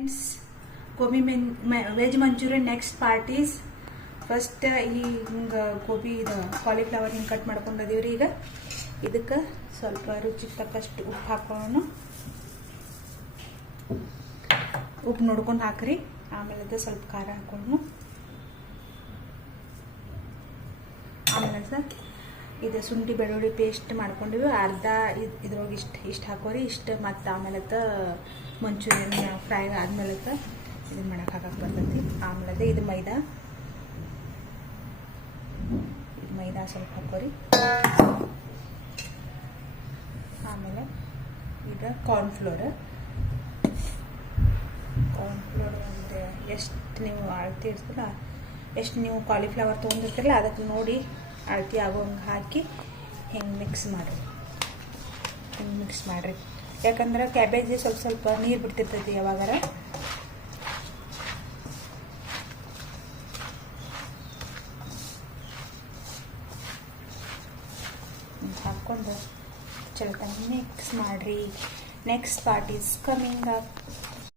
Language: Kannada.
Friends, gobi veg manchurian next part is first ಈ ಹಿಂಗೆ ಗೋಬಿ ಇದು ಕಾಲಿಫ್ಲವರ್ ಹಿಂಗೆ ಕಟ್ ಮಾಡ್ಕೊಂಡಿದೀವ್ರಿ. ಈಗ ಇದಕ್ಕೆ ಸ್ವಲ್ಪ ರುಚಿಗೆ ತಕ್ಕಷ್ಟು ಉಪ್ಪು ಹಾಕೋಣ. ಉಪ್ಪು ನೋಡ್ಕೊಂಡು ಹಾಕ್ರಿ. ಆಮೇಲೆ ಅದು ಸ್ವಲ್ಪ ಖಾರ ಹಾಕೊಂಡು ಆಮೇಲೆ ಸರ್ ಇದು ಶುಂಠಿ ಬೆಳ್ಳುಳ್ಳಿ ಪೇಸ್ಟ್ ಮಾಡ್ಕೊಂಡಿವಿ. ಅರ್ಧ ಇದ್ರೊಳಗೆ ಇಷ್ಟು ಹಾಕೋರಿ. ಇಷ್ಟು ಮತ್ತು ಆಮೇಲೆ ಮಂಚೂರಿಯನ್ ಫ್ರೈ ಆದ್ಮೇಲೆ ಇದನ್ನ ಮಾಡಕ್ಕೆ ಹಾಕಕ್ಕೆ ಬರ್ತೈತಿ. ಆಮೇಲೆ ಇದು ಮೈದಾ ಸ್ವಲ್ಪ ಹಾಕೋರಿ. ಆಮೇಲೆ ಈಗ ಕಾರ್ನ್ಫ್ಲೋರ್ ಒಂದು ಎಷ್ಟು ನೀವು ಅಳತೆ ಇರ್ತಲ್ಲ, ಎಷ್ಟು ನೀವು ಕಾಲಿಫ್ಲವರ್ ತೊಗೊಂಡಿರ್ತಿರಲ್ಲ ಅದಕ್ಕೆ ನೋಡಿ ಅಳತೆ ಆಗೋಂಗೆ ಹಾಕಿ ಹಿಂಗೆ ಮಿಕ್ಸ್ ಮಾಡಿರಿ. ಯಾಕಂದ್ರೆ ಕ್ಯಾಬೇಜ್ ಸ್ವಲ್ಪ ನೀರು ಬಿಡ್ತಿರ್ತೈತಿ ಯಾವಾಗಾರ. ಹಾಕ್ಕೊಂಡು ಚಲೋ ಮಿಕ್ಸ್ ಮಾಡಿರಿ. Next part is coming up.